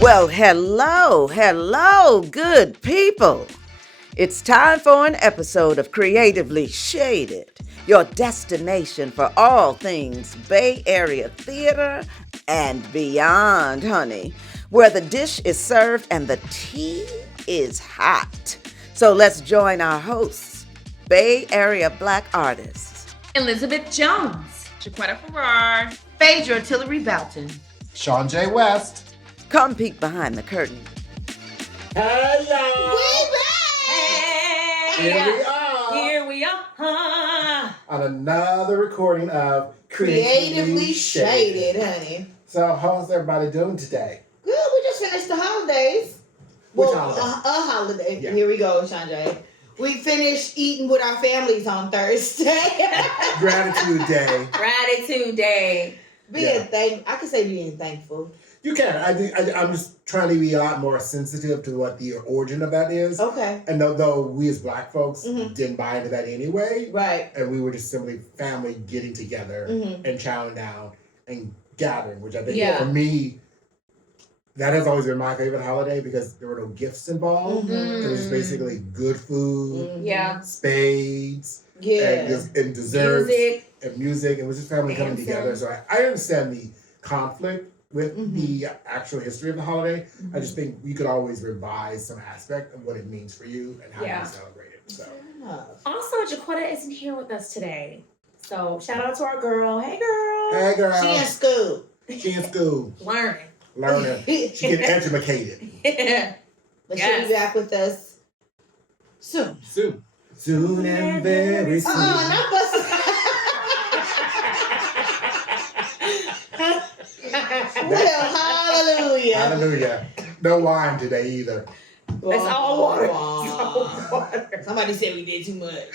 Well, hello, good people. It's time for an episode of Creatively Shaded, your destination for all things Bay Area theater and beyond, honey, where the dish is served and the tea is hot. So let's join our hosts, Bay Area Black artists Elizabeth Jones, Jaquetta Farrar, Phaedra Tillery-Boughton, ShawnJ West. Come peek behind the curtain. Hey, y'all. Here we are. On another recording of Creatively Shaded, honey. So, how's everybody doing today? Good, we just finished the holidays. Which holiday? holiday? A holiday. Yeah. Here we go, ShawnJ. We finished eating with our families on Thursday. Gratitude Day. Gratitude Day. I can say being thankful. You can. I'm just trying to be a lot more sensitive to what the origin of that is. Okay. And though we as Black folks Mhm. didn't buy into that anyway, Right. and we were just simply family getting together Mhm. and chowing down and gathering, which I think Yeah. for me, that has always been my favorite holiday because there were no gifts involved. Mhm. It was just basically good food, Mhm. Yeah. spades, Yeah. and desserts Music. and music. It was just family coming Dancing. together. So I understand the conflict with Mhm. the actual history of the holiday. Mhm. I just think you could always revise some aspect of what it means for you and how Yeah. you celebrate it. So Fair enough. Also, Jaquetta isn't here with us today. So shout out to our girl. Hey girl. hey girl, She in school. she in school Learning. learning. She get educated. But she'll be back with us soon. Soon and very soon. Not busting. Well, hallelujah. Hallelujah. No wine today either. It's all water. It's all water. Somebody said we did too much.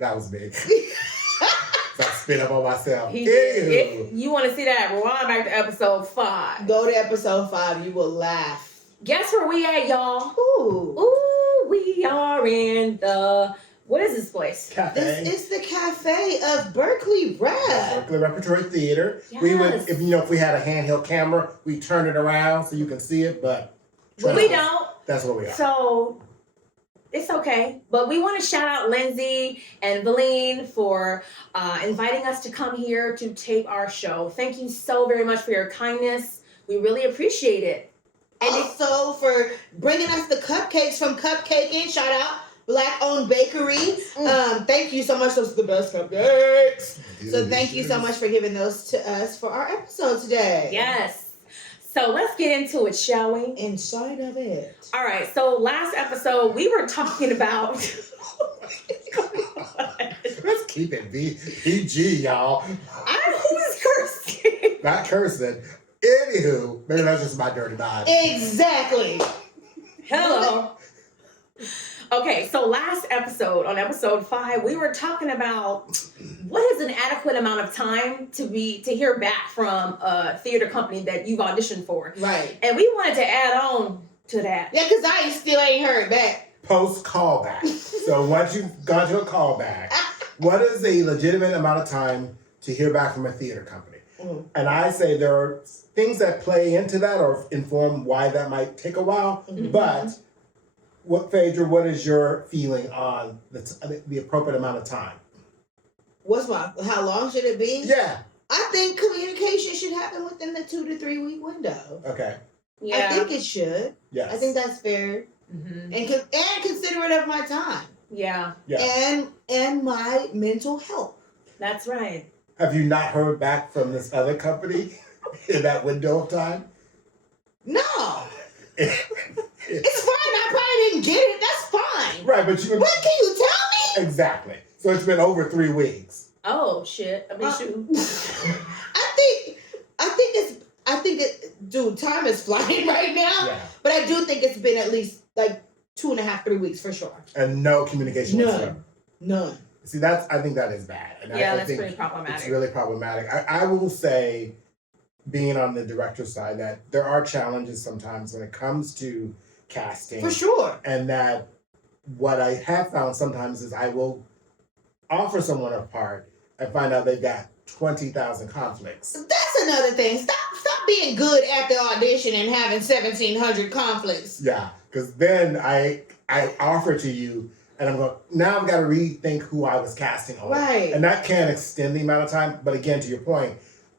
That was me. So I spit up on myself. He Ew. did. If you want to see that, rewind back to episode 5. Go to episode 5. You will laugh. Guess where we at, y'all? Ooh. Ooh, we are in the... What is this place? Cafe. This is the cafe of Berkeley Rap. Berkeley Repertory Theater. We would, Yes. if we had a handheld camera, we turn it around so you can see it, but We don't. That's what we are. So it's okay. But we want to shout out Lindsay and Valine for inviting us to come here to tape our show. Thank you so very much for your kindness. We really appreciate it. And Also for bringing us the cupcakes from Cupcaking. Shout out Black-owned bakery. Thank you so much. Those are the best cupcakes. So thank you so much for giving those to us for our episode today. yes. So let's get into it, shall we? Inside of it. All right. So last episode, we were talking about... Let's keep it PG, y'all. Who's cursing? Not cursing. Anywho, maybe that's just my dirty mind. Exactly. Hello. Okay, so last episode, on episode 5, we were talking about what is an adequate amount of time to hear back from a theater company that you've auditioned for. Right. And we wanted to add on to that. Yeah, because I still ain't heard back. Post callback. So once you've gone to a callback, what is a legitimate amount of time to hear back from a theater company? Mhm. And I say there are things that play into that or inform why that might take a while. Mhm. But Phaedra, what is your feeling on the appropriate amount of time? How long should it be? Yeah. I think communication should happen within the 2 to 3 week window. Okay. Yeah. I think it should. Yes. I think that's fair Mhm. and considerate of my time Yeah, and my mental health. that's right. Have you not heard back from this other company in that window of time? No, it's fine. I probably didn't get it. That's fine. Right, but you What can you tell me? exactly. So it's been over 3 weeks. Oh, shit. I mean, shoot. I think it, dude, time is flying right now. Yeah. But I do think it's been at least like 2.5, 3 weeks for sure. And no communication whatsoever. None. See, I think that is bad. And Yeah, I that's think pretty problematic. it's really problematic. I will say, being on the director side, that there are challenges sometimes when it comes to casting. For sure. And that what I have found sometimes is I will offer someone a part and find out they've got 20,000 conflicts. That's another thing. Stop being good at the audition and having 1,700 conflicts. Yeah, because then I offer to you, and I'm going, now I've got to rethink who I was casting on. Right. And that can extend the amount of time. But again, to your point,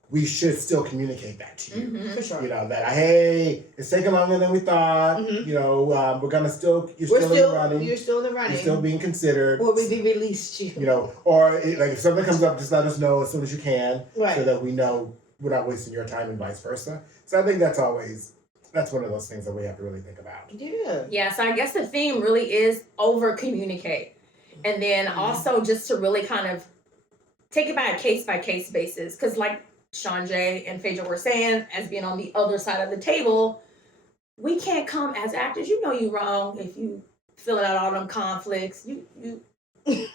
we should still communicate that to you. For sure. You know, that, hey, it's taking longer than we thought. You know, we're going to still, you're still in the running. You're still in the running. You're still being considered. Or we released you. You know, or like if something comes up, just let us know as soon as you can. Right. So that we know we're not wasting your time and vice versa. So I think that's one of those things that we have to really think about. Yeah. Yeah, so I guess the theme really is over communicate. And then also just to really kind of take it by case basis. Because like ShawnJ and Phaedra were saying, as being on the other side of the table, we can't come as actors. You know you wrong if you filling out all them conflicts. You You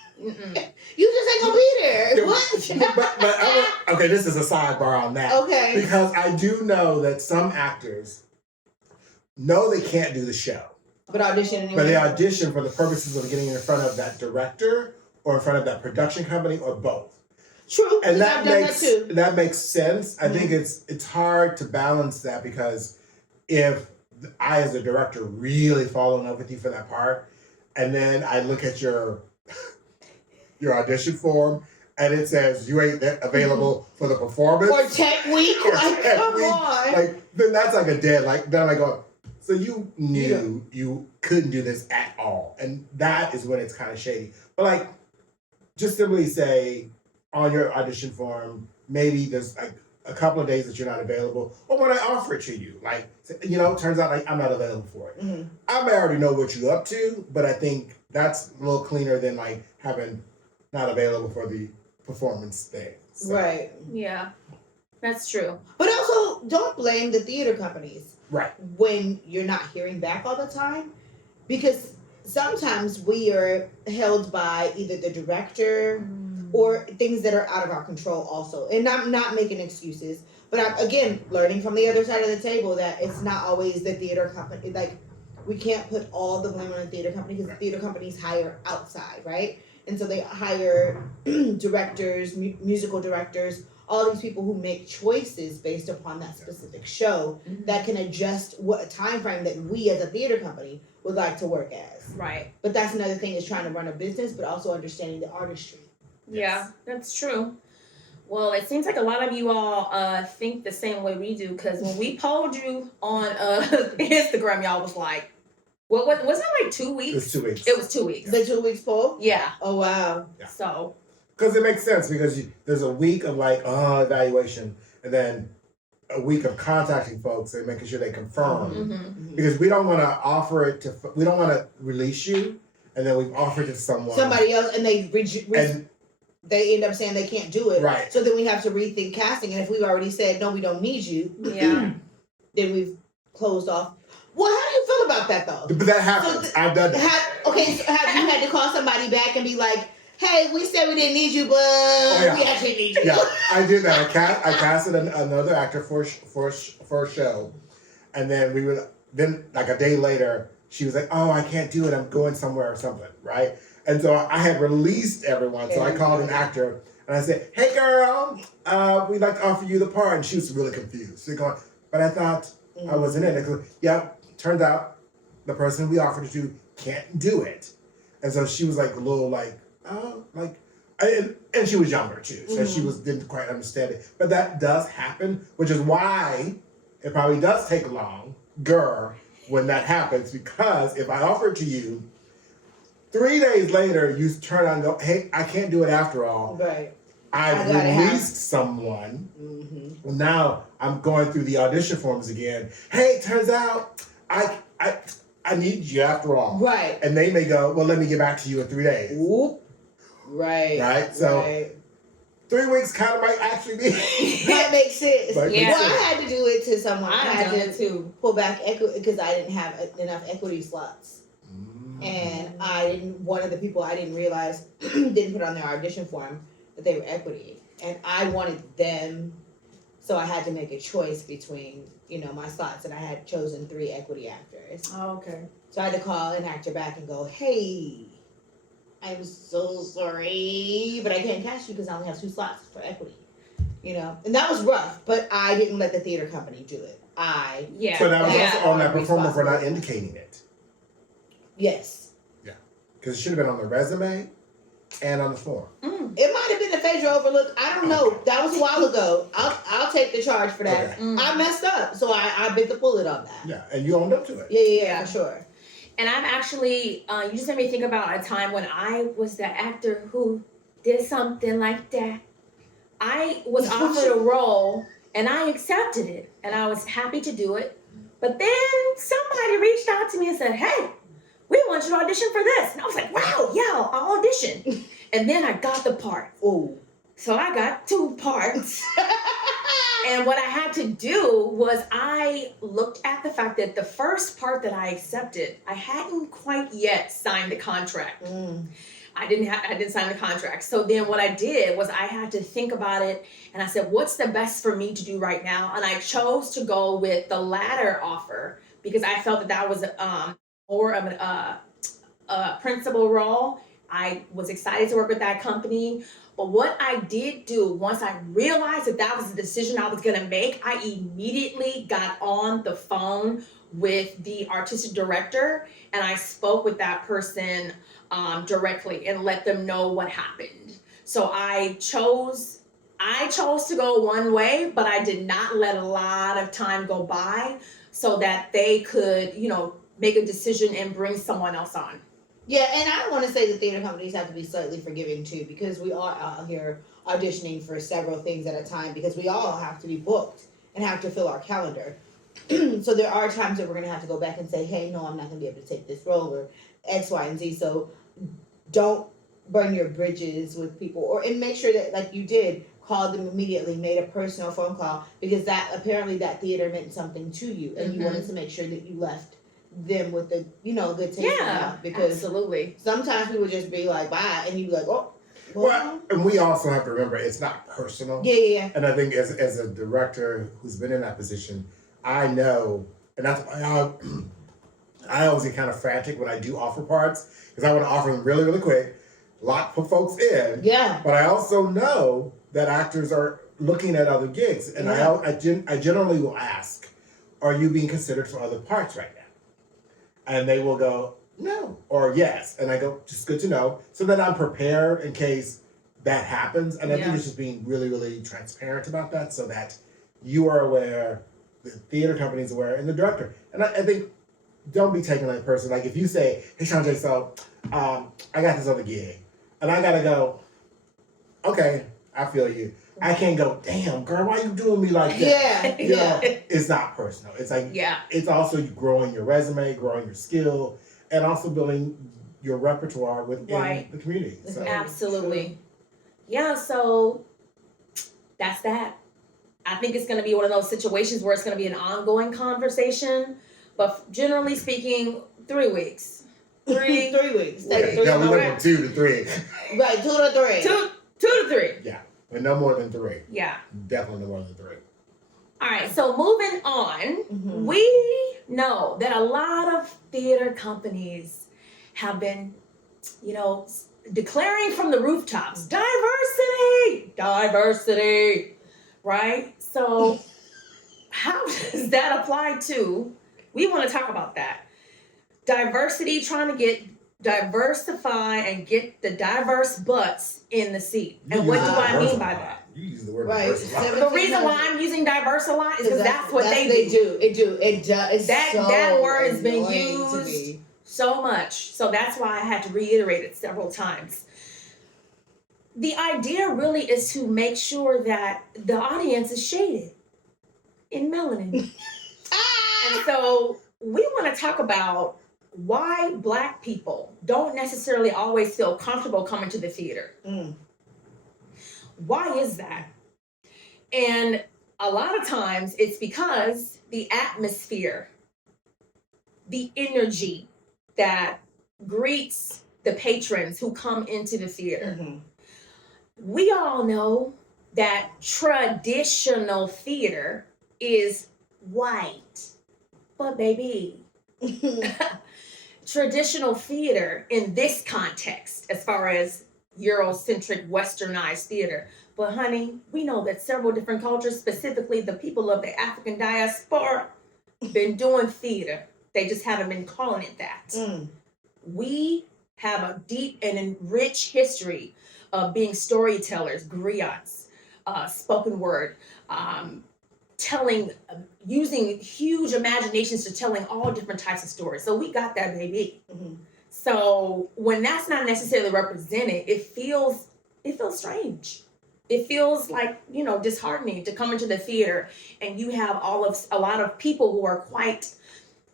just ain't gonna be there. What? but okay, this is a sidebar on that. Okay. Because I do know that some actors know they can't do the show. But audition anyway. But they audition for the purposes of getting in front of that director or in front of that production company or both. True. And I've done that too. that makes sense. I think it's hard to balance that because if I as a director really fall in love with you for that part, and then I look at your audition form and it says you ain't available for the performance Or tech week. Like, come on. like then that's like a dead. Like then I go. So you knew you couldn't do this at all, and that is when it's kind of shady. But like, just simply say on your audition form, maybe there's like a couple of days that you're not available, or when I offer it to you, like turns out like I'm not available for it. I may already know what you're up to, but I think that's a little cleaner than like having not available for the performance thing. So. Right. Yeah, that's true. But also, don't blame the theater companies. Right. When you're not hearing back all the time, because sometimes we are held by either the director or things that are out of our control also. And I'm not making excuses, but I'm, again, learning from the other side of the table that it's not always the theater company. Like, we can't put all the blame on the theater company because the theater companies hire outside, right? And so they hire directors, musical directors, all these people who make choices based upon that specific show that can adjust what a time frame that we as a theater company would like to work as. Right. But that's another thing, is trying to run a business, but also understanding the artistry. Yeah, that's true. Well, it seems like a lot of you all think the same way we do, because when we polled you on Instagram, y'all was like, what was it, like 2 weeks? It was 2 weeks. It was 2 weeks. The 2 weeks poll? Yeah. Oh, wow. Yeah. So. Because it makes sense, because there's a week of like evaluation, and then a week of contacting folks and making sure they confirm. Because we don't want to offer it to, we don't want to release you, and then we've offered it to somebody else, and they they end up saying they can't do it. Right. So then we have to rethink casting, and if we've already said no, we don't need you. Yeah. Then we've closed off. Well, how do you feel about that though? But that happens. So I've done that. So have you had to call somebody back and be like, hey, we said we didn't need you, but we actually need you. Yeah, I did that. I casted another actor for a show, and then then like a day later, she was like, "Oh, I can't do it. I'm going somewhere or something." Right? And so I had released everyone. So I called an actor and I said, "Hey, girl, we'd like to offer you the part." And she was really confused. She's going, "But I thought I wasn't in it." Goes, yeah, turns out the person we offered it to can't do it, and so she was like a little like. Oh, like, and she was younger too, so she didn't quite understand it. But that does happen, which is why it probably does take longer when that happens. Because if I offer it to you, 3 days later you turn on and go, "Hey, I can't do it after all." Right. I've released someone. Well, now I'm going through the audition forms again. Hey, it turns out I need you after all. Right. And they may go, "Well, let me get back to you in 3 days." Whoop. Right. Right? So 3 weeks kind of might actually be. That makes sense. Yeah. Well, I had to do it to someone. I had to pull back equity because I didn't have enough equity slots. And one of the people I didn't realize didn't put on their audition form that they were equity. And I wanted them, so I had to make a choice between, my slots, and I had chosen 3 equity actors. Oh, okay. So I had to call an actor back and go, "Hey, I'm so sorry, but I can't cast you because I only have 2 slots for equity." you know, and that was rough. But I didn't let the theater company do it. So that was also on that performer for not responsibility. indicating it. Yes. Yeah. Because it should have been on the resume and on the form. It might have been a Phaedra overlook. I don't know. That was a while ago. I'll take the charge for that. Okay. I messed up, so I bit the bullet on that. Yeah, and you owned up to it. Yeah, for sure. And I'm actually, you just made me think about a time when I was the actor who did something like that. I was offered a role and I accepted it and I was happy to do it. But then somebody reached out to me and said, hey, we want you to audition for this. And I was like, wow, yeah, I'll audition. And then I got the part. Ooh. So I got 2 parts. And what I had to do was I looked at the fact that the first part that I accepted, I hadn't quite yet signed the contract. I didn't sign the contract. So then what I did was I had to think about it and I said, what's the best for me to do right now? And I chose to go with the latter offer because I felt that was more of a principal role. I was excited to work with that company. But what I did do, once I realized that was the decision I was going to make, I immediately got on the phone with the artistic director and I spoke with that person directly and let them know what happened. So I chose to go one way, but I did not let a lot of time go by so that they could, make a decision and bring someone else on. Yeah, and I want to say the theater companies have to be slightly forgiving too, because we are out here auditioning for several things at a time because we all have to be booked and have to fill our calendar. So there are times that we're going to have to go back and say, hey, no, I'm not going to be able to take this role or X, Y, and Z. So don't burn your bridges with people and make sure that, like you did, called them immediately, made a personal phone call because apparently that theater meant something to you and you wanted to make sure that you left them with a good taste in their mouth, because absolutely. Sometimes people just be like bye and you be like, oh well, and we also have to remember it's not personal. Yeah. And I think as a director who's been in that position, I know, and that's why I always get kind of frantic when I do offer parts because I want to offer them really, really quick, lock folks in. Yeah. But I also know that actors are looking at other gigs, and I generally will ask, "Are you being considered for other parts right now?" And they will go, no, or yes. And I go, just good to know. So that I'm prepared in case that happens. And I think it's just being really, really transparent about that so that you are aware, the theater company is aware, and the director. And I think, don't be taken like person. Like if you say, hey, ShawnJ, so I got this other gig. And I got to go, okay, I feel you. I can't go, damn, girl, why you doing me like that? Yeah. It's not personal. It's like, it's also growing your resume, growing your skill, and also building your repertoire within the community. So. Absolutely. Yeah, so that's that. I think it's going to be one of those situations where it's going to be an ongoing conversation, but generally speaking, 3 weeks. 3 weeks. Yeah, we went from 2 to 3. Right, 2 to 3. 2 to 3. Yeah. But no more than 3. Yeah. Definitely no more than 3. All right, so moving on, we know that a lot of theater companies have been, declaring from the rooftops, diversity, right? So how does that apply to, we want to talk about that. Diversity, trying to diversify and get the diverse butts in the seat. And what do I mean by that? You use the word diverse a lot. The reason why I'm using diverse a lot is because that's what they do. It does. That word has been used so much. So that's why I had to reiterate it several times. The idea really is to make sure that the audience is shaded in melanin. And so we want to talk about why Black people don't necessarily always feel comfortable coming to the theater. Why is that? And a lot of times it's because the atmosphere, the energy that greets the patrons who come into the theater. We all know that traditional theater is white. But baby, traditional theater in this context, as far as Eurocentric, westernized theater. But honey, we know that several different cultures, specifically the people of the African diaspora, been doing theater. They just haven't been calling it that. We have a deep and rich history of being storytellers, griots, spoken word, telling, using huge imaginations to telling all different types of stories. So we got that, baby. So when that's not necessarily represented, it feels strange. It feels like, disheartening to come into the theater and you have a lot of people who are quite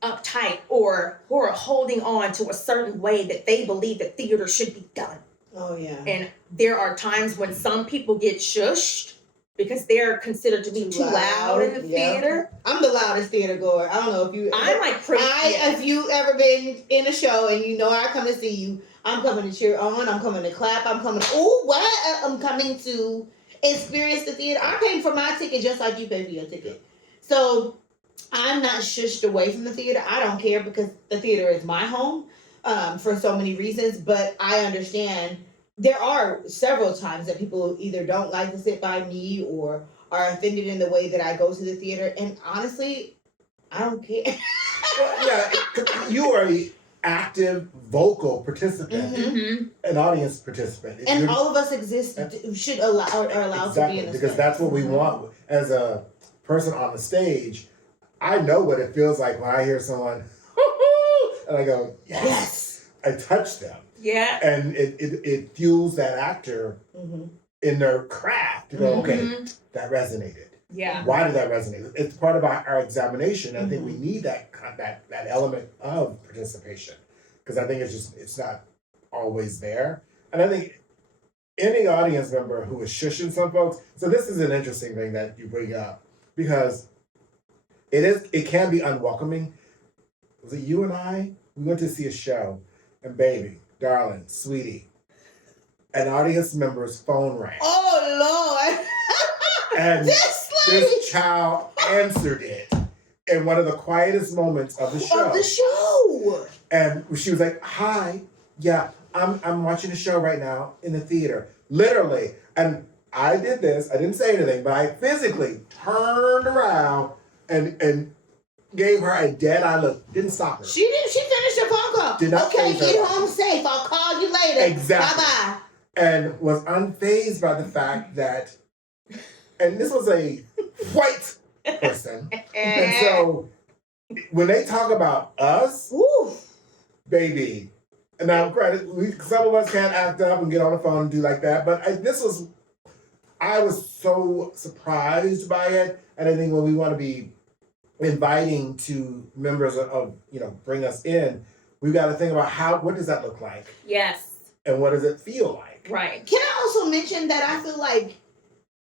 uptight or who are holding on to a certain way that they believe that theater should be done. Oh yeah. And there are times when some people get shushed because they're considered to be too loud in the theater. I'm the loudest theater goer. I don't know if you. I'm like pretty. If you ever been in a show and you know I come to see you, I'm coming to cheer on. I'm coming to clap. I'm coming. I'm coming to experience the theater. I'm paying for my ticket just like you pay for your ticket. So I'm not shushed away from the theater. I don't care because the theater is my home for so many reasons. But I understand. There are several times that people either don't like to sit by me or are offended in the way that I go to the theater. And honestly, I don't care. Well, yeah, you are an active, vocal participant, an audience participant. And all of us should are allowed to be in the because space. that's what we want. As a person on the stage, I know what it feels like when I hear someone, and I go, yes. I touch them. Yeah. And it fuels that actor in their craft to go, okay, that resonated. Yeah. Why did that resonate? It's part of our examination. I think we need that element of participation because I think it's not always there. And I think any audience member who is shushing some folks. So this is an interesting thing that you bring up because it can be unwelcoming. Was it you and I? We went to see a show, and baby, darling, sweetie, an audience member's phone rang. Oh Lord! And this child answered it in one of the quietest moments of the show. And she was like, "Hi, yeah, I'm watching a show right now in the theater, literally." And I did this. I didn't say anything, but I physically turned around and gave her a dead eye look. Didn't stop her. She finished her phone call. Did not okay, phase get her. home safe. I'll call you later. Exactly. Bye-bye. And was unfazed by the fact that, and this was a white person. And so when they talk about us, baby, and now granted, some of us can't act up and get on the phone and do like that, but I was so surprised by it. And I think when we want to be inviting to members of bring us in, we've got to think about what does that look like? Yes. And what does it feel like? Right. Can I also mention that I feel like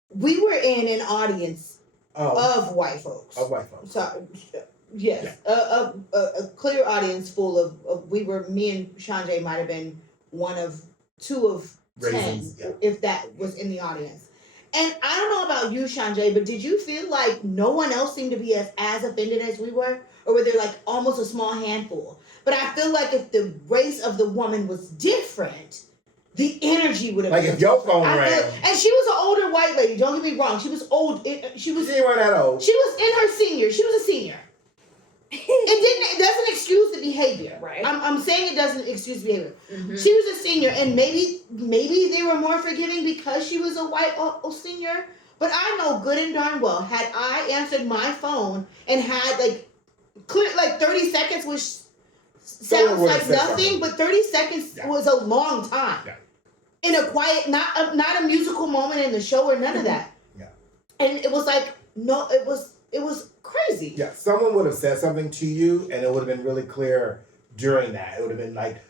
we were in an audience of white folks. Of white folks. So, yes. Yeah. A clear audience full of me and ShawnJ might have been one of 2 of 10, if that was in the audience. And I don't know about you, ShawnJ, but did you feel like no one else seemed to be as offended as we were? Or were there like almost a small handful? But I feel like if the race of the woman was different, the energy would have been if your phone rang. And she was an older white lady, don't get me wrong. She was old. She wasn't that old. She was in her senior. She was a senior. It doesn't excuse the behavior. Right. I'm saying it doesn't excuse the behavior. She was a senior, and maybe they were more forgiving because she was a white senior. But I know good and darn well, had I answered my phone and had clear 30 seconds, which sounds like nothing, but 30 seconds was a long time. Yeah. In a quiet, not a musical moment in the show or none of that. Yeah. And it was it was crazy. Yeah, someone would have said something to you, and it would have been really clear during that. It would have been like,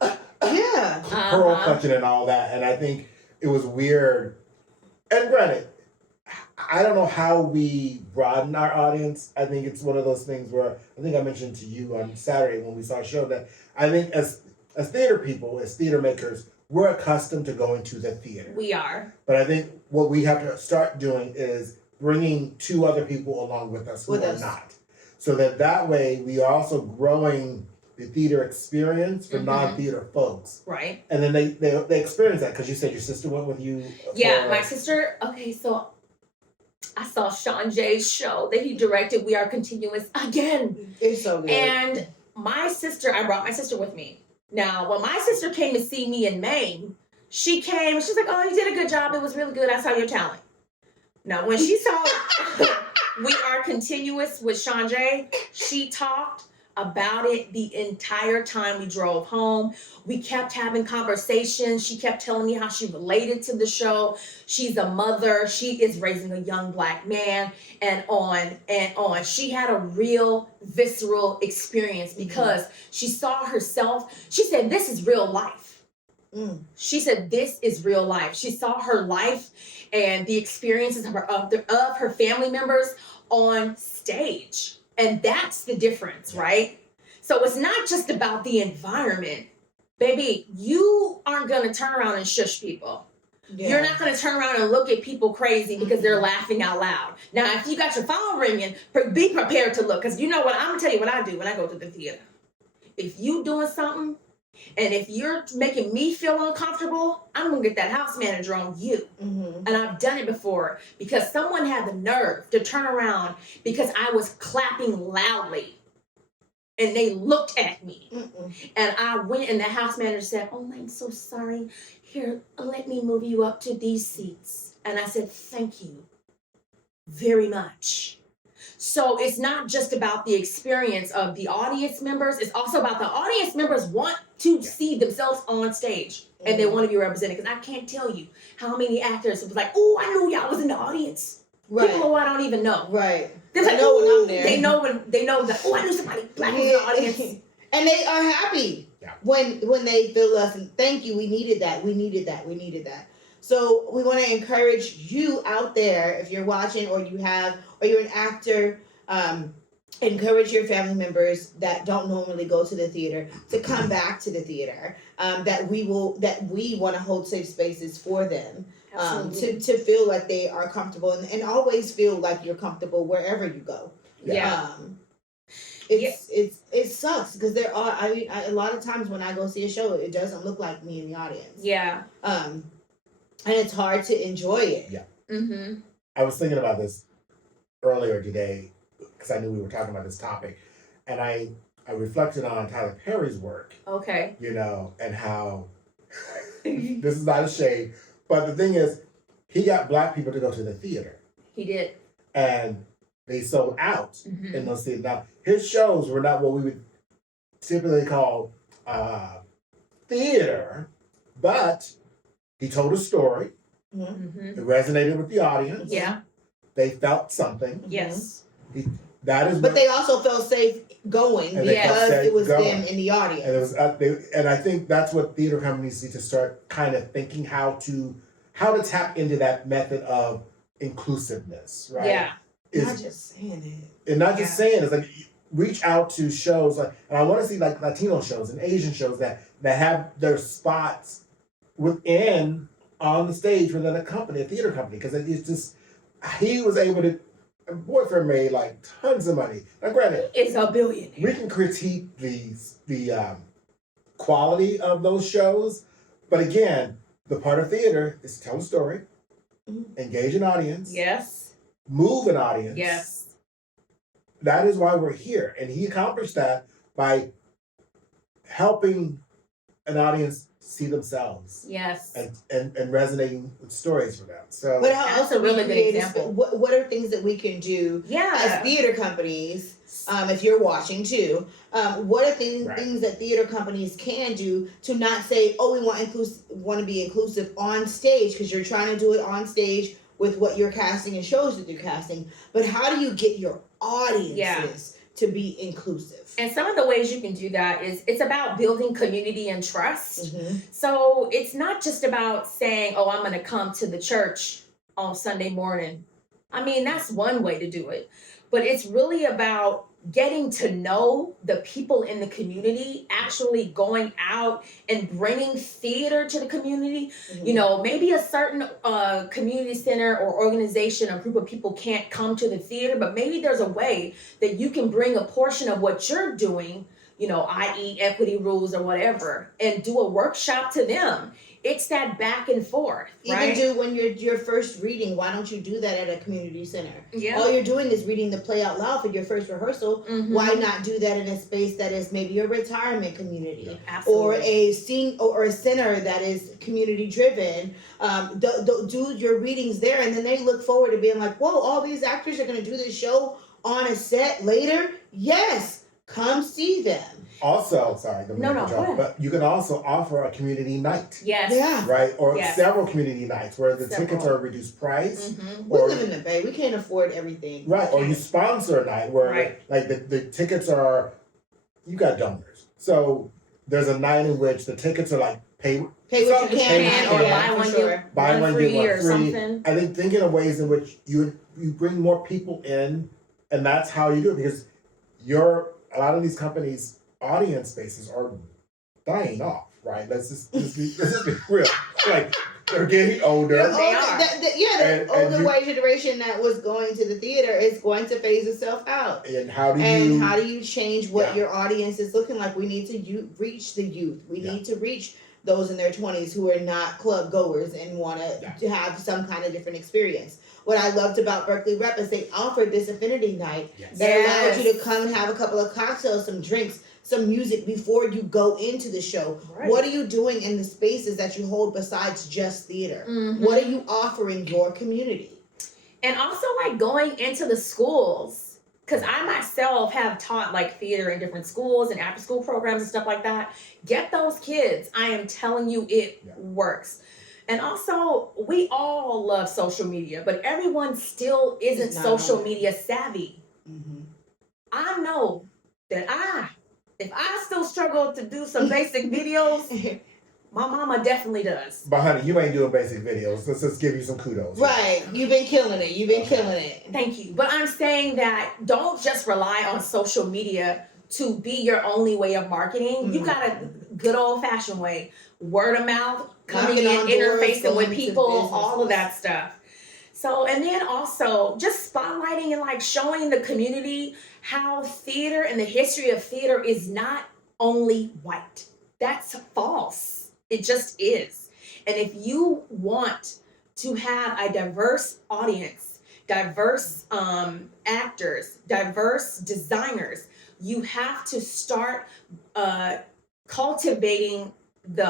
pearl clutching and all that. And I think it was weird. And granted, I don't know how we broaden our audience. I think it's one of those things where I think I mentioned to you on Saturday when we saw a show that I think as theater people, as theater makers, we're accustomed to going to the theater. We are. But I think what we have to start doing is bringing 2 other people along with us who are not. So that way we are also growing the theater experience for non-theater folks. Right. And then they experience that because you said your sister went with you. Yeah, my sister. Okay, so I saw ShawnJ's show that he directed, We Are Continuous, again. It's so good. And my sister, I brought my sister with me. Now, when my sister came to see me in Maine, she's like, oh, you did a good job. It was really good. I saw your talent. Now, when she saw We Are Continuous with ShawnJ, she talked about it the entire time we drove home. We kept having conversations. She kept telling me how she related to the show. She's a mother. She is raising a young Black man, and on and on. She had a real visceral experience because she saw herself. She said, this is real life. She said, this is real life. She saw her life and the experiences of her family members on stage. And that's the difference, right? So it's not just about the environment. Baby, you aren't going to turn around and shush people. Yeah. You're not going to turn around and look at people crazy because they're laughing out loud. Now, if you got your phone ringing, be prepared to look. Because you know what? I'm going to tell you what I do when I go to the theater. If you doing something, and if you're making me feel uncomfortable, I'm going to get that house manager on you. And I've done it before because someone had the nerve to turn around because I was clapping loudly. And they looked at me. And I went and the house manager said, oh, I'm so sorry. Here, let me move you up to these seats. And I said, thank you very much. So it's not just about the experience of the audience members. It's also about the audience members want to see themselves on stage and they want to be represented. Because I can't tell you how many actors was like, oh, I knew y'all was in the audience. Right. People who I don't even know. Right. They're like, know when I'm there. They know that, oh, I knew somebody Black in the audience. And they are happy when they feel us. And thank you. We needed that. We needed that. So we want to encourage you out there, if you're watching or you're an actor, encourage your family members that don't normally go to the theater to come back to the theater. That we want to hold safe spaces for them. To feel like they are comfortable and always feel like you're comfortable wherever you go. It sucks because there are, a lot of times when I go see a show, it doesn't look like me in the audience. Yeah. And it's hard to enjoy it. Yeah. I was thinking about this earlier today because I knew we were talking about this topic, and I reflected on Tyler Perry's work. Okay. You know, and how this is not a shade, but the thing is, he got Black people to go to the theater. He did. And they sold out in those theaters. Now, his shows were not what we would typically call theater, but he told a story. It resonated with the audience. Yeah. They felt something. Yes. But they also felt safe going because it was them in the audience. And it was, and I think that's what theater companies need to start kind of thinking how to tap into that method of inclusiveness, right? Yeah. Not just saying it. And not just saying it. It's like reach out to shows like, and I want to see like Latino shows and Asian shows that have their spots within on the stage within a theater company, because it's just he was able to. Boyfriend made like tons of money. Now, granted, it's a billionaire. We can critique the quality of those shows, but again, the part of theater is to tell a story, engage an audience, move an audience. That is why we're here, and he accomplished that by helping an audience see themselves. And resonating with stories for them. So, but how also really good example. What are things that we can do as theater companies? If you're watching too, what are things that theater companies can do to not say, "Oh, we want to be inclusive on stage," because you're trying to do it on stage with what you're casting and shows that you're casting. But how do you get your audiences to be inclusive? And some of the ways you can do that is it's about building community and trust. So it's not just about saying, oh, I'm going to come to the church on Sunday morning. I mean, that's one way to do it. But it's really about getting to know the people in the community, actually going out and bringing theater to the community. You know, maybe a certain community center or organization or group of people can't come to the theater, but maybe there's a way that you can bring a portion of what you're doing i.e. equity rules or whatever, and do a workshop to them. It's that back and forth, right? Even do when you're first reading, why don't you do that at a community center? Yeah. All you're doing is reading the play out loud for your first rehearsal. Mhm. Why not do that in a space that is maybe a retirement community, or Absolutely. or a center that is community driven? Do your readings there, and then they look forward to being like, whoa, all these actors are going to do this show on a set later. Yes, come see them. Also, No, but you can also offer a community night. Yes. Yeah. Right? Or Yes. several community nights where the Several. tickets are a reduced price. Mhm. We Or live in the Bay. We can't afford everything. right, or you sponsor a night where Right. like the tickets are, you got donors. So there's a night in which the tickets are like pay Pay what you Can, can, or yeah, buy for one, sure. get buy one one, free get one or free. something. I think thinking of ways in which you bring more people in, and that's how you do it, because a lot of these companies' audience spaces are dying off, right? Let's just be real. Like they're getting older. The They older, are. the And older you- white generation that was going to the theater is going to phase itself out. And how do And you how do you change what Yeah. your audience is looking like? We need to reach the youth. We Yeah. need to reach those in their 20s who are not club goers and want to have some kind of different experience. What I loved about Berkeley Rep is they offered this affinity night Yes. that allowed you Yes. to come and have a couple of cocktails, some drinks, some music before you go into the show. Right. What are you doing in the spaces that you hold besides just theater? Mhm. What are you offering your community? And also like going into the schools, because I myself have taught like theater in different schools and after school programs and stuff like that. Get those kids. I am telling you, it works. And also, we all love social media, but everyone still isn't It's not social on it. media savvy. Mm-hmm. I know that if I still struggle to do some basic videos, my mama definitely does. But honey, you ain't doing basic videos. Let's just give you some kudos. Right. You've been killing it. You've been killing it. Thank you. But I'm saying that don't just rely on social media to be your only way of marketing. You got a good old fashioned way. Word of mouth, coming Knocking in, on doors, interfacing with going to people, all of businesses. that stuff. So, and then also just spotlighting and like showing the community how theater and the history of theater is not only white. That's false. It just is. And if you want to have a diverse audience, diverse actors, diverse designers, you have to start cultivating the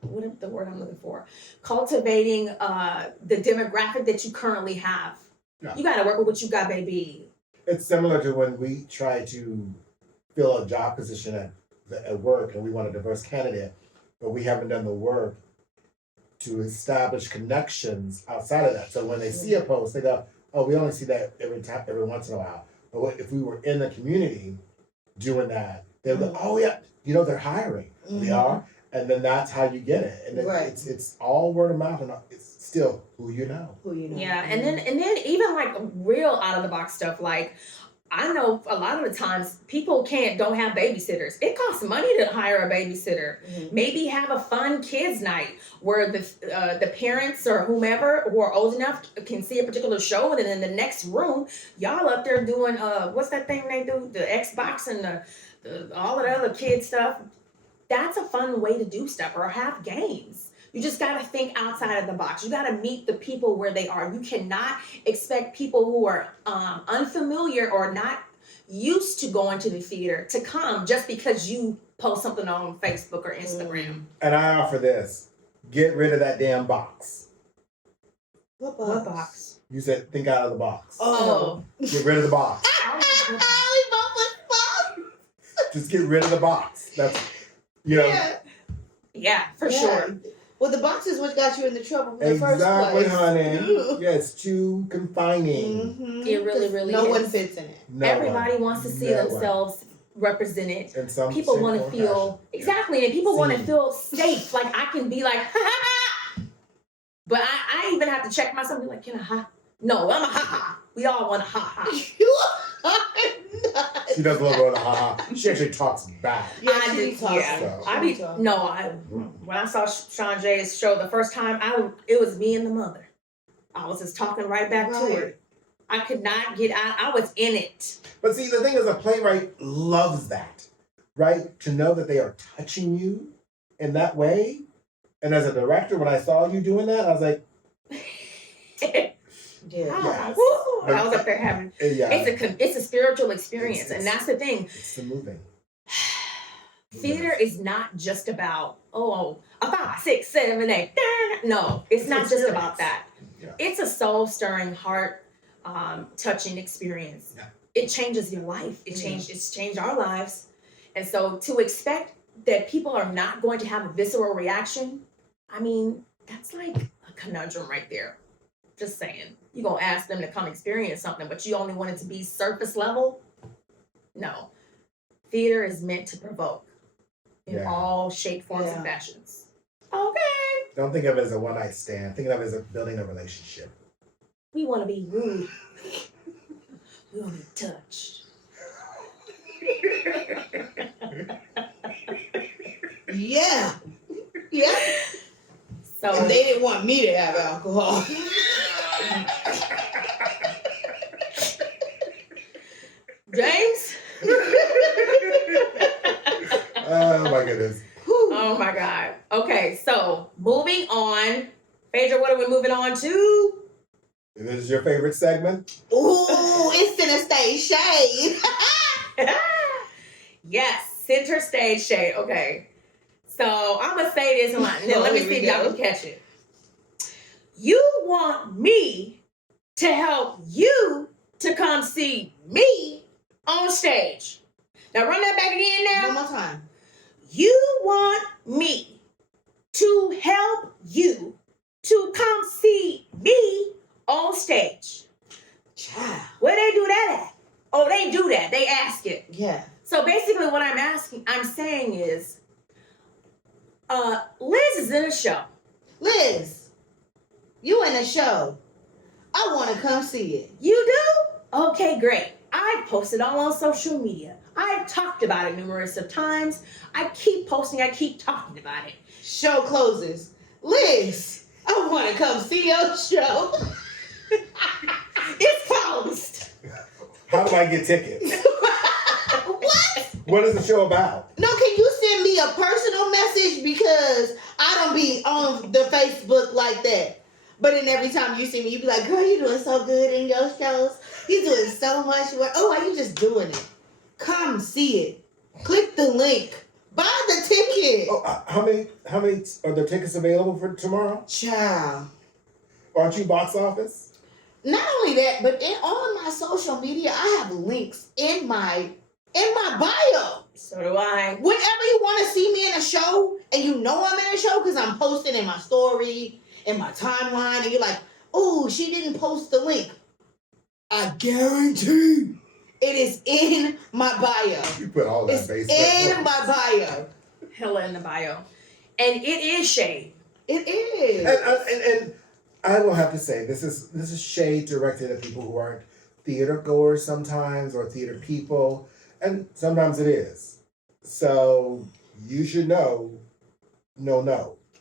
what is the word I'm looking for? Cultivating the demographic that you currently have. Yeah. You got to work with what you got, baby. It's similar to when we try to fill a job position at work and we want a diverse candidate, but we haven't done the work to establish connections outside of that. So when they see a post, they go, "Oh, we only see that every once in a while." But if we were in the community doing that, they would go, "Oh yeah, they're hiring." They are, and then that's how you get it. And Right. it's all word of mouth, and it's still who you know. Who you know. Yeah, and then even like real out of the box stuff, like I know a lot of the times people don't have babysitters. It costs money to hire a babysitter. Mhm. Maybe have a fun kids night where the parents or whomever who are old enough can see a particular show, and then in the next room, y'all up there doing what's that thing they do? The Xbox and the all of the other kid stuff. That's a fun way to do stuff, or have games. You just got to think outside of the box. You got to meet the people where they are. You cannot expect people who are unfamiliar or not used to going to the theater to come just because you post something on Facebook or Instagram. And I offer this: get rid of that damn box. What What box? You said think out of the box. Oh. Get rid of the box. We both was fun. Just get rid of the box. That's Yeah, for Yeah. sure. Well, the box is what got you into trouble in the first Exactly, place. honey. Ooh. Yeah, it's too confining. Mhm. It really, really No is. one fits in it. No Everybody one. wants to see No one. themselves represented. In some People shape want to or feel fashion. exactly, and people want to Seen. feel safe. Like I can be like, ha ha ha. But I even have to check myself and be like, can I ha? No, I'm a ha ha. We all want a ha ha. You are not. She does a little bit of haha. She actually talks back. Yeah, I she do, be talking. yeah. So- I be She talking. no. When I saw ShawnJ's show the first time, it was me and the mother. I was just talking right back to Right. her. I could not get out. I was in it. But see, the thing is, a playwright loves that. right? To know that they are touching you in that way. And as a director, when I saw you doing that, I was like, Yes. I was up there having. It's a spiritual experience, and that's the thing. It's the moving. Theater is not just about a 5, 6, 7, 8. No, it's not just about that. Yeah. It's a soul stirring, heart touching experience. Yeah. It changes your life. It's changed our lives, and so to expect that people are not going to have a visceral reaction, I mean, that's like a conundrum right there. Just saying. You're going to ask them to come experience something, but you only want it to be surface level? No. Theater is meant to provoke in all shape, forms, and fashions. Okay. Don't think of it as a one-night stand. Think of it as building a relationship. We want to be rude. We want to be touched. Yeah. So and they didn't want me to have alcohol. James? Oh my goodness. Oh my God. Okay, so moving on. Phaedra, what are we moving on to? This is your favorite segment? Ooh, it's Center Stage Shade. Yes, Center Stage Shade. Okay. So I'm going to say this and then let me see if y'all can catch it. You want me to help you to come see me on stage. Now run that back again now. One more time. You want me to help you to come see me on stage. Child. Where they do that at? Oh, they do that. They ask it. Yeah. So basically what I'm saying is, Liz is in a show. Liz, you in a show. I want to come see it. You do? Okay, great. I've posted all on social media. I've talked about it numerous of times. I keep posting. I keep talking about it. Show closes. Liz, I want to come see your show. It's closed. How do I get tickets? What? What is the show about? No, can you send me a personal message because I don't be on the Facebook like that. But then every time you see me, you be like, girl, you doing so good in your shows. You doing so much work. Oh, are you just doing it? Come see it. Click the link. Buy the ticket. Oh, how many are there tickets available for tomorrow? Child. Aren't you box office? Not only that, but in all of my social media, I have links in my bio. So do I. Whenever you want to see me in a show, and you know I'm in a show because I'm posting in my story, in my timeline, and you're like, oh, she didn't post the link. I guarantee it is in my bio. You put all that It's base in my bio. Hella in the bio. And it is shade. It is. And I will have to say, this is shade directed at people who aren't theater goers sometimes, or theater people, and sometimes it is. So you should know.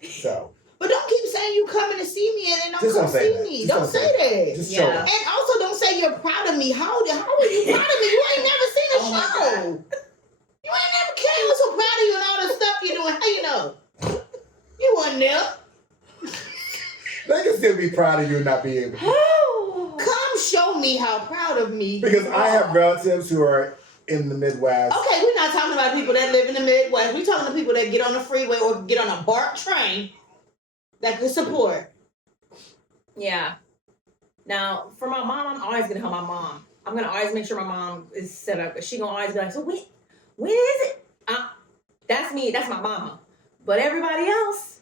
So. But don't keep saying you coming to see me and then Just don't don't come say see that. me. Just Don't say that. Just show up. And also don't say you're proud of me. How are you proud of me? You ain't never seen a Oh my show. You ain't never came. I'm so proud of you and all the stuff you're doing. How you know? You wasn't there. They can still be proud of you and not be able to. Come show me how proud of me. Because you I are. have relatives who are in the Midwest. Okay, we're not talking about people that live in the Midwest. We're talking to people that get on the freeway or get on a BART train that could support. Yeah. Now, for my mom, I'm always gonna help my mom. I'm gonna always make sure my mom is set up. She gonna always be like, so when is it? That's me. That's my mama. But everybody else,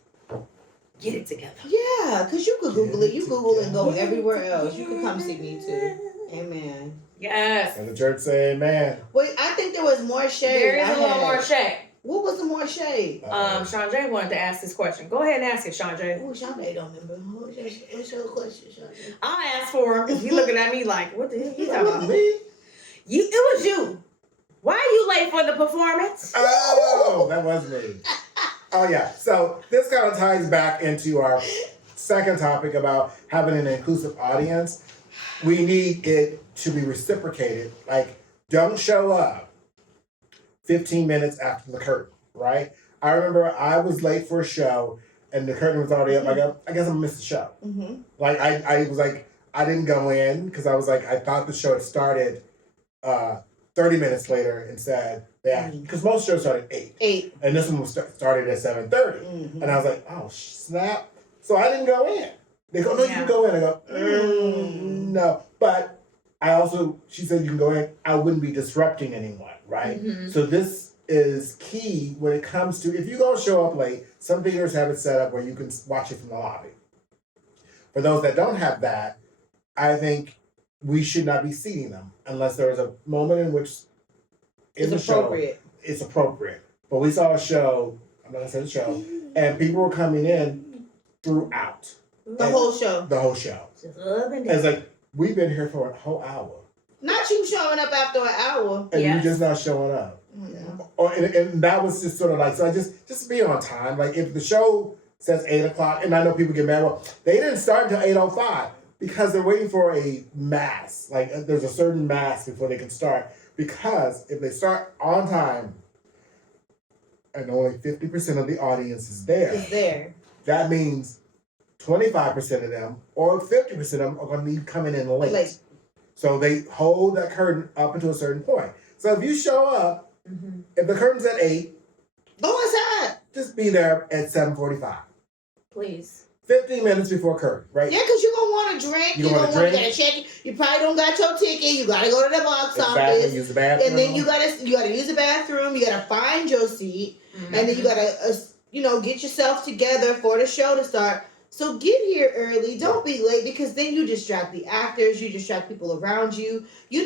get it together. Yeah, because you could Google it. You Google and go everywhere else. You could come see me too. Amen. Yes. And the church say amen. Wait, I think there was more shade. There is a little more shade. What was the more shade? ShawnJ wanted to ask this question. Go ahead and ask it, ShawnJ. Oh, ShawnJ don't remember. What's your question, ShawnJ? I'll ask for him because he's looking at me like, what the hell you talking about? Me? It was you. Why are you late for the performance? Oh, that was me. Oh, yeah. So this kind of ties back into our second topic about having an inclusive audience. We need it to be reciprocated. Like, don't show up 15 minutes after the curtain, right? I remember I was late for a show and the curtain was already up. I guess I'm gonna miss the show. Mm-hmm. Like I was like, I didn't go in because I was like, I thought the show had started 30 minutes later instead. Yeah, because most shows start at 8. And this one was started at 7:30. Mm-hmm. And I was like, oh snap. So I didn't go in. They go, no, you can go in. I go, no. But she said you can go in. I wouldn't be disrupting anyone, right? Mm-hmm. So this is key when it comes to, if you're going to show up late, some theaters have it set up where you can watch it from the lobby. For those that don't have that, I think we should not be seating them unless there is a moment in which It's appropriate. It's appropriate. But we saw a show, I'm not going to say the show, and people were coming in throughout. The whole show. The whole show. Just up and And it's down. like, we've been here for a whole hour. Not you showing up after an hour. And Yes. you're just not showing up. And that was just sort of like, so I just be on time. Like if the show says 8 o'clock, and I know people get mad, well, they didn't start until 8:05 because they're waiting for a mass. Like there's a certain mass before they can start. Because if they start on time and only 50% of the audience is there, that means 25% of them or 50% of them are going to be coming in late. So they hold that curtain up until a certain point. So if you show up, if the curtain's at 8, go inside. just be there at 7:45. Please. 15 minutes before curtain, right? Yeah, because you're going to want to drink. You're going to want to check. You probably don't got your ticket. You got to go to the box office. Use the bathroom. And then you got to use the bathroom. You got to find your seat. Mm-hmm. And then you got to, get yourself together for the show to start. So get here early. Don't be late because then you distract the actors. You distract people around you. You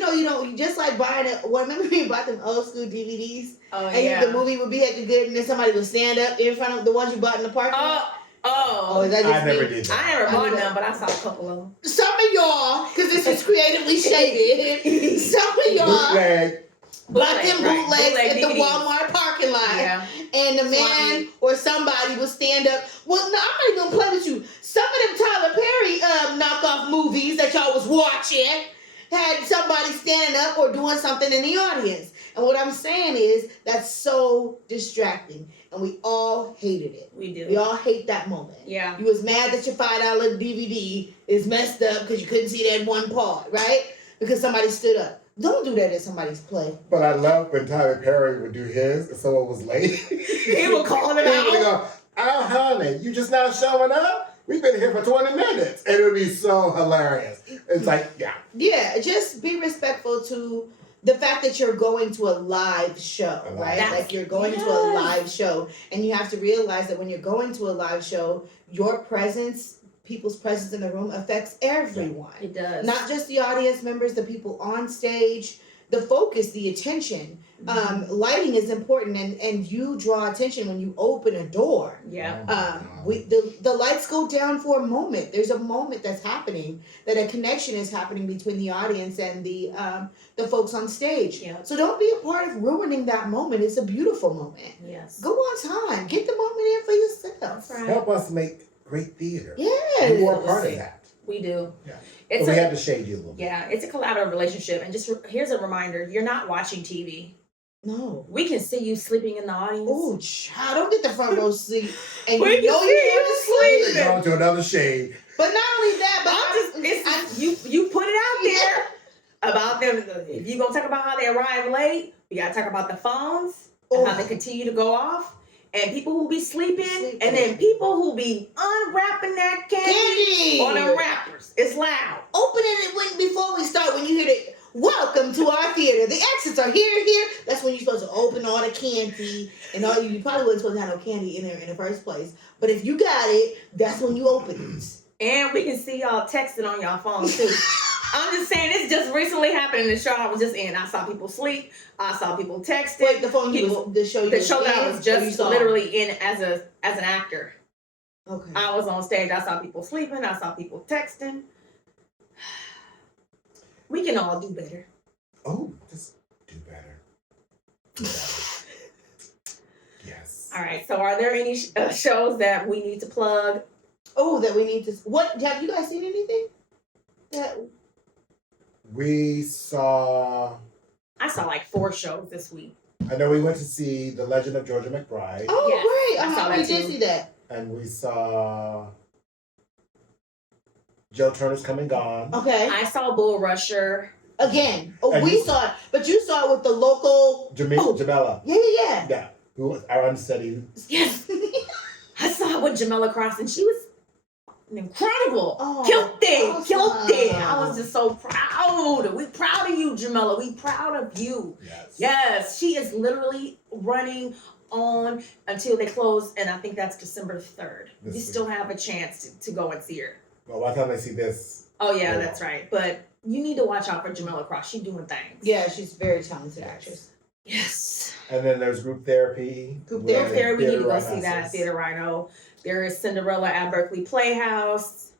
just like buying it. Well, remember when you bought them old school DVDs? Oh, and yeah. the movie would be at the good and then somebody would stand up in front of the ones you bought in the parking lot. Oh, is that just I me? never did that. I never bought none, but I saw a couple of them. Some of y'all, because this is creatively shaded, some of y'all Bootleg. bought them bootlegs at the DVDs. Walmart parking lot. Yeah. And the man or somebody will stand up. Well, no, I'm not even going to play with you. Some of them Tyler Perry knockoff movies that y'all was watching had somebody standing up or doing something in the audience. And what I'm saying is that's so distracting. And we all hated it. We do. We all hate that moment. Yeah. You was mad that your $5 DVD is messed up because you couldn't see that one part, right? Because somebody stood up. Don't do that at somebody's play. But I love when Tyler Perry would do his and someone was late. He would call it He would out. go, oh, honey, you just not showing up? We've been here for 20 minutes. And it would be so hilarious. It's like, yeah. Yeah, just be respectful to the fact that you're going to a live show, right? Like you're going to a live show. And you have to realize that when you're going to a live show, your presence, people's presence in the room affects everyone. It does. Not just the audience members, the people on stage, the focus, the attention. Lighting is important, and you draw attention when you open a door. Yeah. The lights go down for a moment. There's a moment that's happening, that a connection is happening between the audience and the folks on stage. Yeah. So don't be a part of ruining that moment. It's a beautiful moment. Yes. Go on time. Get the moment in for yourself. That's right. Help us make great theater. Yeah. You are part of that. We do. Yeah. It's So we have to shade you a little bit. Yeah, it's a collaborative relationship. And just here's a reminder, you're not watching TV. No. We can see you sleeping in the audience. Oh, child, don't get the front row seat. And We you can know see you're you sleeping. sleeping. Go to another shade. But not only that, but you put it out there about them. If you're gonna talk about how they arrive late, we gotta talk about the phones and how they continue to go off, and people who be sleeping, and then people who be unwrapping that candy on the wrappers. It's loud. Opening it before we start, when you hear the welcome to our theater, the exits are here. That's when you're supposed to open all the candy and all. You probably wasn't supposed to have no candy in there in the first place. But if you got it, that's when you open it. And we can see y'all texting on y'all phone too. I'm just saying, this just recently happened in the show I was just in. I saw people sleep. I saw people texting. Wait, the phone people, the show that I was just literally in as an actor. Okay. I was on stage. I saw people sleeping. I saw people texting. We can all do better. Oh, just do better. Do better. Yes. All right. So, are there any shows that we need to plug? Oh, that we need to. What have you guys seen anything? That we saw. I saw like 4 shows this week. I know we went to see The Legend of Georgia McBride. Oh, Yes, great. I saw that We did too. see that. And we saw Joe Turner's Come and Gone. Okay. I saw Bull Rusher. Again. Oh, And we you- saw it. But you saw it with the local. Jamela. Yeah. Yeah. Who was our unsteady. Yes. I saw it with Jamela Cross, and she was incredible. Oh, Killed it. awesome. Killed it. I was just so proud. We proud of you, Jamela. We proud of you. Yes. Yes, she is literally running on until they close, and I think that's December 3rd. This You week. still have a chance to go and see her. Well, by the time they see this, Oh, yeah, Yeah. that's right. But you need to watch out for Jamela Cross. She's doing things. Yeah, she's a very talented actress. Yes. and then there's Group Therapy. Group with Therapy. Theater, we need to go Theater see that. Rhinoceros. Theater Rhino. There is Cinderella at Berkeley Playhouse.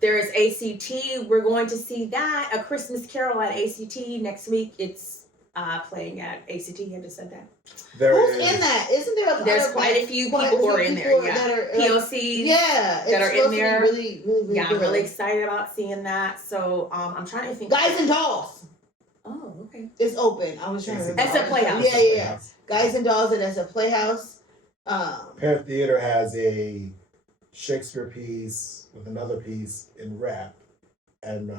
There is ACT. We're going to see that. A Christmas Carol at ACT next week. It's playing at ACT. I just said that. There Who's is- in that? Isn't there a There's other, quite a few people who are in there. people Yeah. that are, POCs. yeah, it's that are in supposed to be there. really, really Yeah, I'm good. really excited about seeing that. So I'm trying to think. Guys and Dolls. Oh, okay. It's open. I was trying to remember. That's at Playhouse. Yeah. Guys and Dolls at a Playhouse. Parrot Theater has a Shakespeare piece with another piece in rap, and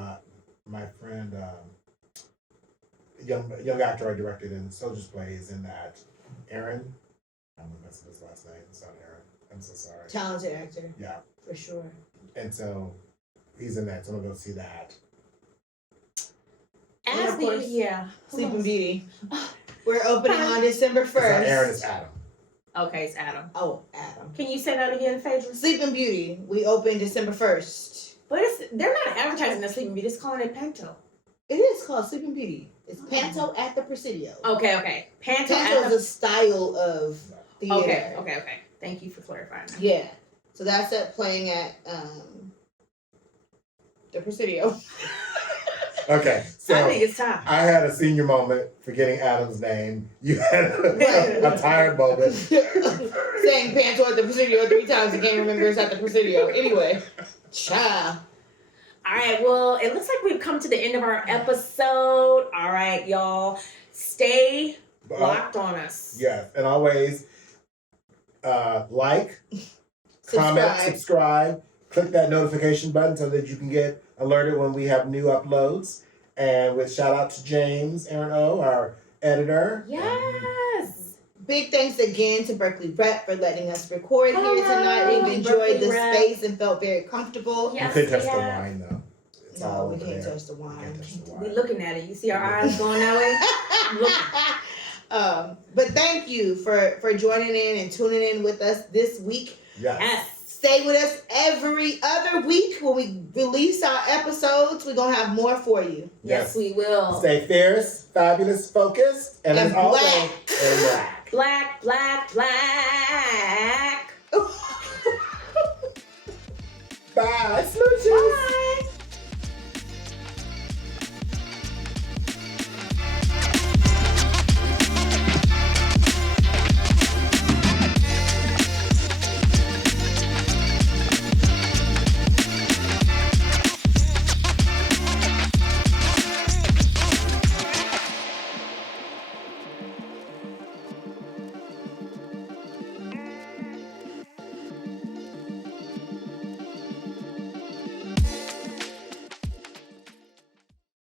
my friend, young actor I directed in Soldier's Play is in that. Aaron, I'm gonna mess up his last name. It's not Aaron. I'm so sorry. Talented actor. Yeah, For sure. and so he's in that. So I'm gonna go see that. And As of the course, yeah. Who Sleeping else? Beauty. We're opening on December 1st. It's not Aaron. It's Adam. Okay, it's Adam. Oh, Adam. Can you say that again, Phaedra? Sleeping Beauty. We open December 1st. But they're not advertising the Sleeping Beauty. It's calling it Panto. It is called Sleeping Beauty. It's Panto at the Presidio. Okay. Panto Panto at is a style of theater. Okay. Thank you for clarifying that. Yeah. So that's playing at the Presidio. Okay, so I think it's time. I had a senior moment forgetting Adam's name. You had a tired moment. Saying Panto at the Presidio 3 times and can't remember it's at the Presidio. Anyway. Child. All right, well, it looks like we've come to the end of our episode. All right, y'all. Stay locked on us. Yes, and always like, comment, subscribe, click that notification button so that you can get alerted when we have new uploads. And with shout out to James Aaron O, our editor. Yes. Big thanks again to Berkeley Rep for letting us record here Hello, tonight. We've enjoyed Berkeley the Rep. space and felt very comfortable. Yes, you couldn't touch the yeah. wine though. It's No, all we over can't there. touch the wine. We can't touch the We wine. looking at it. You see our eyes going that way? Look. But thank you for joining in and tuning in with us this week. Yes. Yes. Stay with us every other week when we release our episodes. We're going to have more for you. Yes, we will. Stay fierce, fabulous, focused, and as always, black. and black. Black. Bye, smooches. Bye.